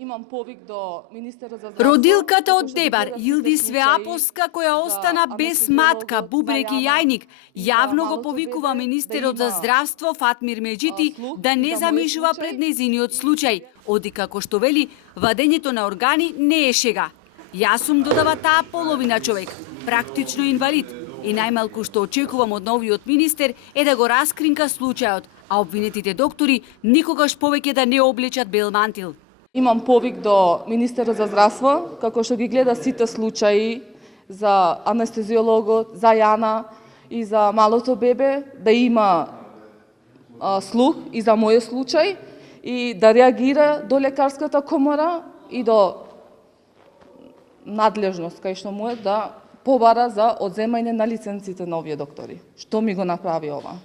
Имам повик до министерот за здравство. Родилката од Дебар, Илди Свеаповска, која остана без матка, бубрек и јајник, јавно го повикува министерот за здравство Фатмир Меджити да не замишува пред нејзиниот случај, оди како што вели, вадењето на органи не е шега. Јас сум, додава таа, половина човек, практично инвалид, и најмалку што очекувам од новиот министер е да го раскринка случајот, а обвинетите доктори никогаш повеќе да не облечат бел мантил. Имам повик до министерот за здравство, како што ги гледа сите случаи за анестезиологот, за Јана и за малото бебе, да има слух и за мојот случај и да реагира до лекарската комора и до надлежност кај што му е да побара за одземање на лиценците на овие доктори. Што ми го направи ова?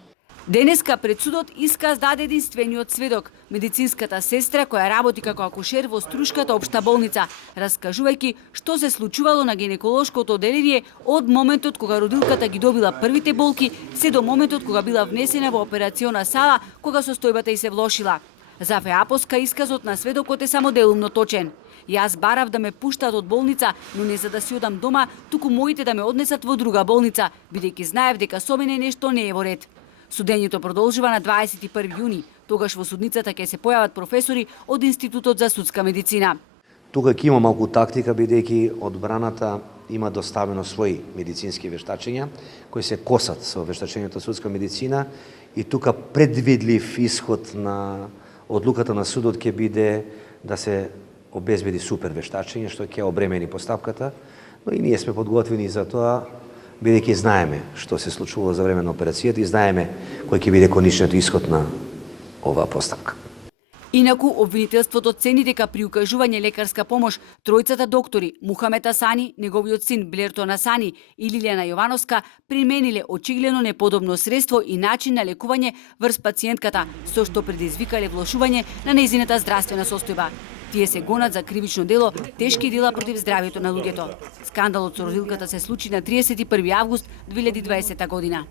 Денеска пред судот исказ даде единствениот сведок, медицинската сестра која работи како акушер во Струшката општа болница, раскажувајќи што се случувало на гинеколошкото одделение од моментот кога родилката ги добила првите болки, се до моментот кога била внесена во операциона сала, кога состојбата й се влошила. За Феапоска исказот на сведокот е само делумно точен. Јас барав да ме пуштат од болница, но не за да си одам дома, туку моите да ме однесат во друга болница, бидејќи знаев дека со мене нешто не е во ред. Судењето продолжува на 21 јуни. Тогаш во судницата ќе се појават професори од Институтот за судска медицина. Тука ќе има малку тактика, бидејќи одбраната има доставено своји медицински вештачења, кои се косат со вештачењето судска медицина, и тука предвидлив исход на одлуката на судот ќе биде да се обезбеди супер вештачење, што ќе обремени поставката, но и ние сме подготвени за тоа, бидејќи знаеме што се случувало за време на операцијата и знаеме кој ќе биде конечниот исход на оваа поставка. Инаку, обвинителството цени дека при укажување лекарска помош, тројцата доктори, Мухамед Асани, неговиот син Блертон Асани и Лилијана Јовановска, примениле очигледно неподобно средство и начин на лекување врз пациентката, со што предизвикале влошување на нејзината здравствена состојба. Тие се гонат за кривично дело, тешки дела против здравјето на луѓето. Скандалот со родилката се случи на 31 август 2020 година.